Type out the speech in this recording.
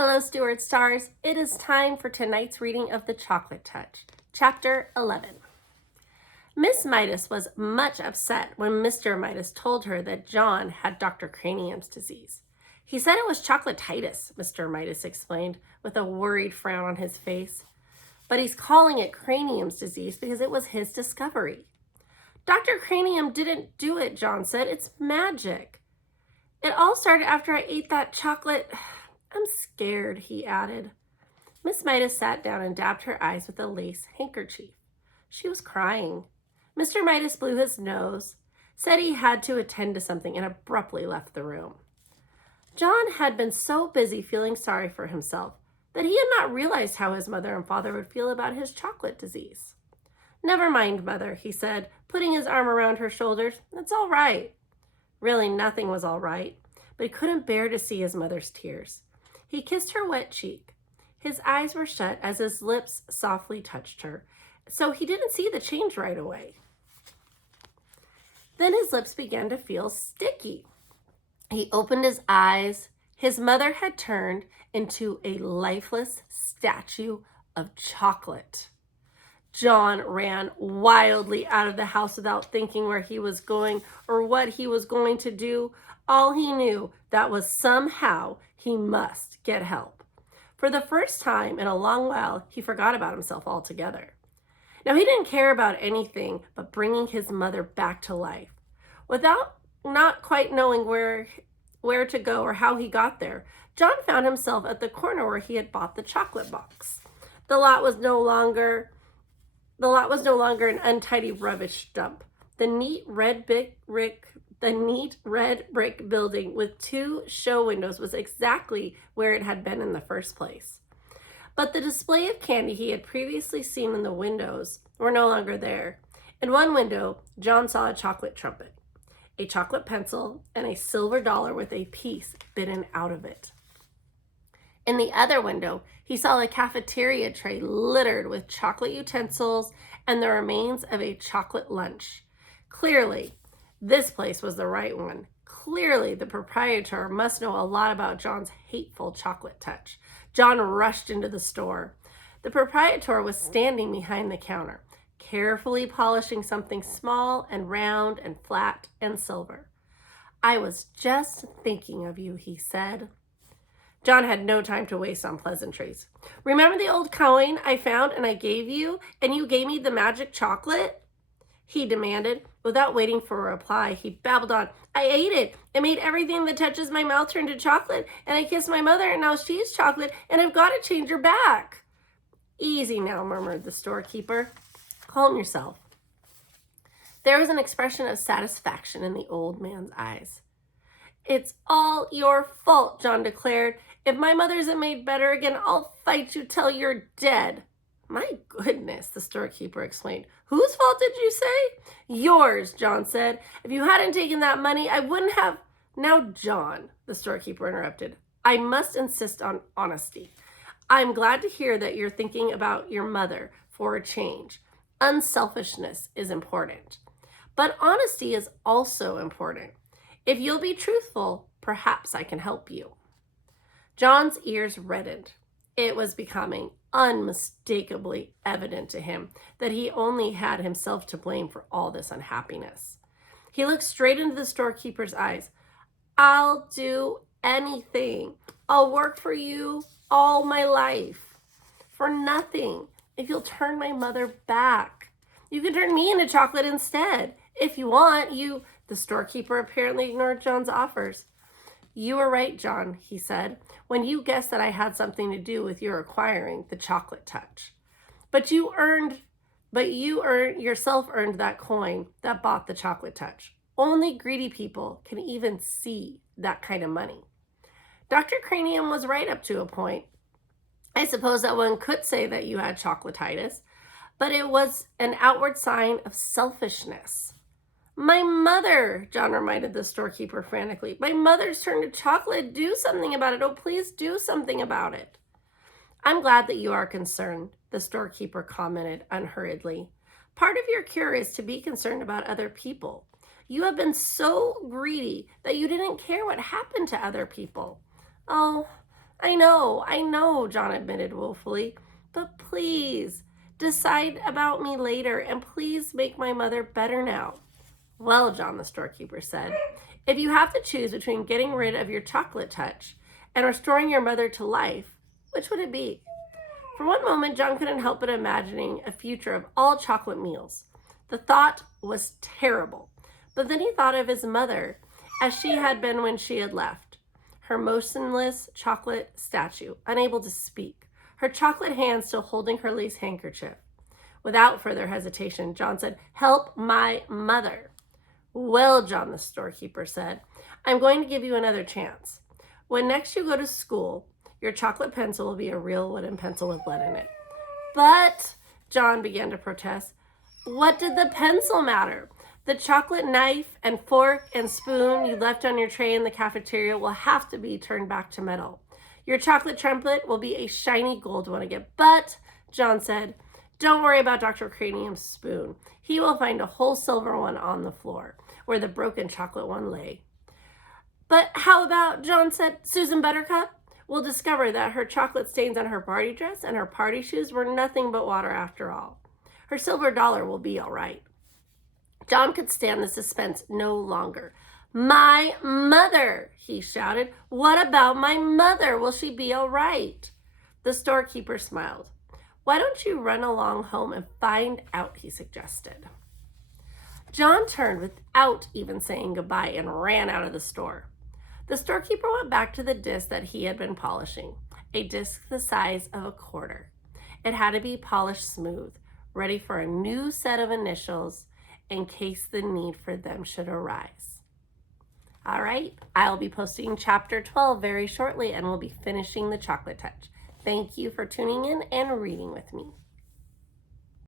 Hello, Stewart Stars. It is time for tonight's reading of The Chocolate Touch, Chapter 11. Miss Midas was much upset when Mr. Midas told her that John had Dr. Cranium's disease. He said it was chocolatitis, Mr. Midas explained, with a worried frown on his face. But he's calling it Cranium's disease because it was his discovery. Dr. Cranium didn't do it, John said. It's magic. It all started after I ate that chocolate. I'm scared, he added. Miss Midas sat down and dabbed her eyes with a lace handkerchief. She was crying. Mr. Midas blew his nose, said he had to attend to something, and abruptly left the room. John had been so busy feeling sorry for himself that he had not realized how his mother and father would feel about his chocolate disease. Never mind, Mother, he said, putting his arm around her shoulders. It's all right. Really, nothing was all right, but he couldn't bear to see his mother's tears. He kissed her wet cheek. His eyes were shut as his lips softly touched her, so he didn't see the change right away. Then his lips began to feel sticky. He opened his eyes. His mother had turned into a lifeless statue of chocolate. John ran wildly out of the house without thinking where he was going or what he was going to do. All he knew that was somehow he must get help. For the first time in a long while, he forgot about himself altogether. Now, he didn't care about anything but bringing his mother back to life. Without not quite knowing where to go or how he got there, John found himself at the corner where he had bought the chocolate box. The lot was no longer an untidy rubbish dump. The neat red brick building with 2 show windows was exactly where it had been in the first place. But the display of candy he had previously seen in the windows were no longer there. In one window, John saw a chocolate trumpet, a chocolate pencil, and a silver dollar with a piece bitten out of it. In the other window, he saw a cafeteria tray littered with chocolate utensils and the remains of a chocolate lunch. Clearly, this place was the right one. Clearly, the proprietor must know a lot about John's hateful chocolate touch. John rushed into the store. The proprietor was standing behind the counter, carefully polishing something small and round and flat and silver. I was just thinking of you, he said. John had no time to waste on pleasantries. Remember the old coin I found and I gave you, and you gave me the magic chocolate? He demanded. Without waiting for a reply, he babbled on. I ate it. It made everything that touches my mouth turn to chocolate, and I kissed my mother, and now she's chocolate, and I've got to change her back. Easy now, murmured the storekeeper. Calm yourself. There was an expression of satisfaction in the old man's eyes. It's all your fault, John declared. If my mother isn't made better again, I'll fight you till you're dead. My goodness, the storekeeper explained. Whose fault did you say? Yours, John said. If you hadn't taken that money, I wouldn't have. Now, John, the storekeeper interrupted, I must insist on honesty. I'm glad to hear that you're thinking about your mother for a change. Unselfishness is important. But honesty is also important. If you'll be truthful, perhaps I can help you. John's ears reddened. It was becoming unmistakably evident to him that he only had himself to blame for all this unhappiness. He looked straight into the storekeeper's eyes. I'll do anything. I'll work for you all my life for nothing if you'll turn my mother back. You can turn me into chocolate instead. If you want, The storekeeper apparently ignored John's offers. You were right, John, he said, when you guessed that I had something to do with your acquiring the chocolate touch. But you yourself earned that coin that bought the chocolate touch. Only greedy people can even see that kind of money. Dr. Cranium was right up to a point. I suppose that one could say that you had chocolatitis, but it was an outward sign of selfishness. My mother, John reminded the storekeeper frantically. My mother's turned to chocolate. Do something about it. Oh, please do something about it. I'm glad that you are concerned, the storekeeper commented unhurriedly. Part of your cure is to be concerned about other people. You have been so greedy that you didn't care what happened to other people. Oh, I know, John admitted woefully. But please, decide about me later, and please make my mother better now. Well, John, the storekeeper said, if you have to choose between getting rid of your chocolate touch and restoring your mother to life, which would it be? For one moment, John couldn't help but imagining a future of all chocolate meals. The thought was terrible, but then he thought of his mother as she had been when she had left. Her motionless chocolate statue, unable to speak, her chocolate hand still holding her lace handkerchief. Without further hesitation, John said, "Help my mother." "Well, John," the storekeeper said, "I'm going to give you another chance. When next you go to school, your chocolate pencil will be a real wooden pencil with lead in it." "But," John began to protest, "what did the pencil matter? The chocolate knife and fork and spoon you left on your tray in the cafeteria will have to be turned back to metal. Your chocolate trumpet will be a shiny gold one again." "But," John said, "don't worry about Dr. Cranium's spoon. He will find a whole silver one on the floor where the broken chocolate one lay." "But how about," John said, "Susan Buttercup? We'll discover that her chocolate stains on her party dress and her party shoes were nothing but water after all. Her silver dollar will be all right." John could stand the suspense no longer. "My mother," he shouted. "What about my mother? Will she be all right?" The storekeeper smiled. "Why don't you run along home and find out," he suggested. John turned without even saying goodbye and ran out of the store. The storekeeper went back to the disc that he had been polishing, a disc the size of a quarter. It had to be polished smooth, ready for a new set of initials in case the need for them should arise. All right, I'll be posting chapter 12 very shortly, and we'll be finishing the chocolate touch. Thank you for tuning in and reading with me.